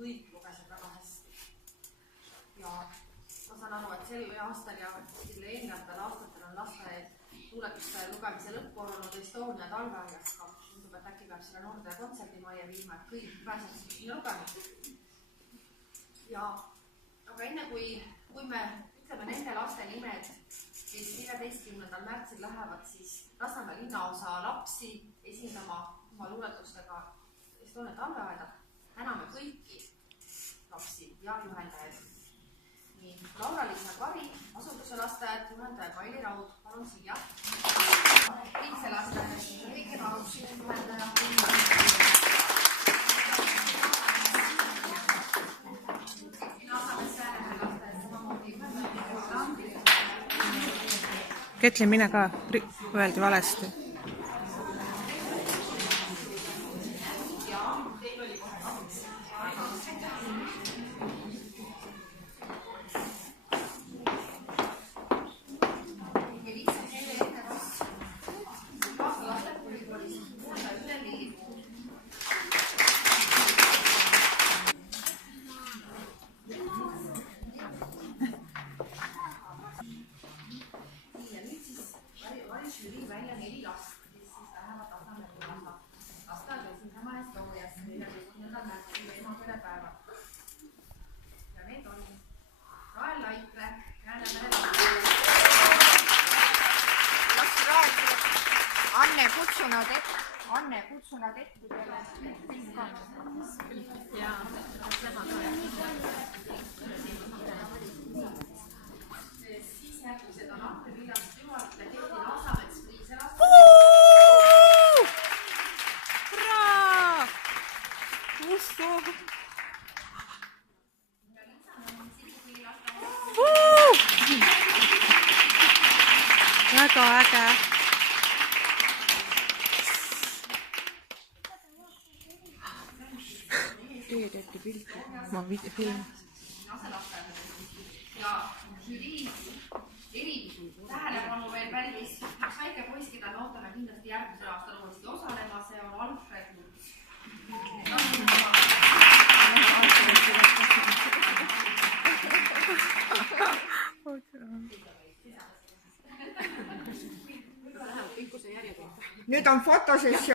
kõik lugesid väga hästi. Ja ma saan aru, et sel aastal ja eelnevatel aastatel on lasteaed luuletuste lugemise lõppkoor olnud Estonia talveaias ka. Tundub, et äkki peab selle noorte kontserdimaja viima, et kõik pääsesid sinna lugema. Aga enne kui me ütleme nende laste nimed, kes 14. märtsil lähevad siis Lasnamäe linnaosa lapsi esindama oma luuletustega Estonia talveaeda, täname kõiki lapsi ja juhendajaid. Nii, Laura-Liisa Kari, asutuse lasteaed, juhendaja Kaili Raud, palun siia. Viimse lasteaed, Riike Marus, juhendaja. Ketli, mine ka, öeldi valesti. Žürii välja 4 last, kes siis lähevad Lasnamäe lasteaeda esindama Estonias 14. märtsil emaperepäeval. Ja need on Rael Laikre, Läänemere lasteaed. Las Rael Anne kutsu nad ette teile. Ja, siis järgmised on Ahne Viljast Juhalt ja Keti Laasamets Priiselast. Hurraa! Usko! Väga äge! Teie teete pilti. Ma film. Ja žürii tähelepanu veel pälvis üks väike poiss, keda me ootame kindlasti järgmisel aastal uuesti osalema, see on Alfred Luts. Nüüd on fotosessioon.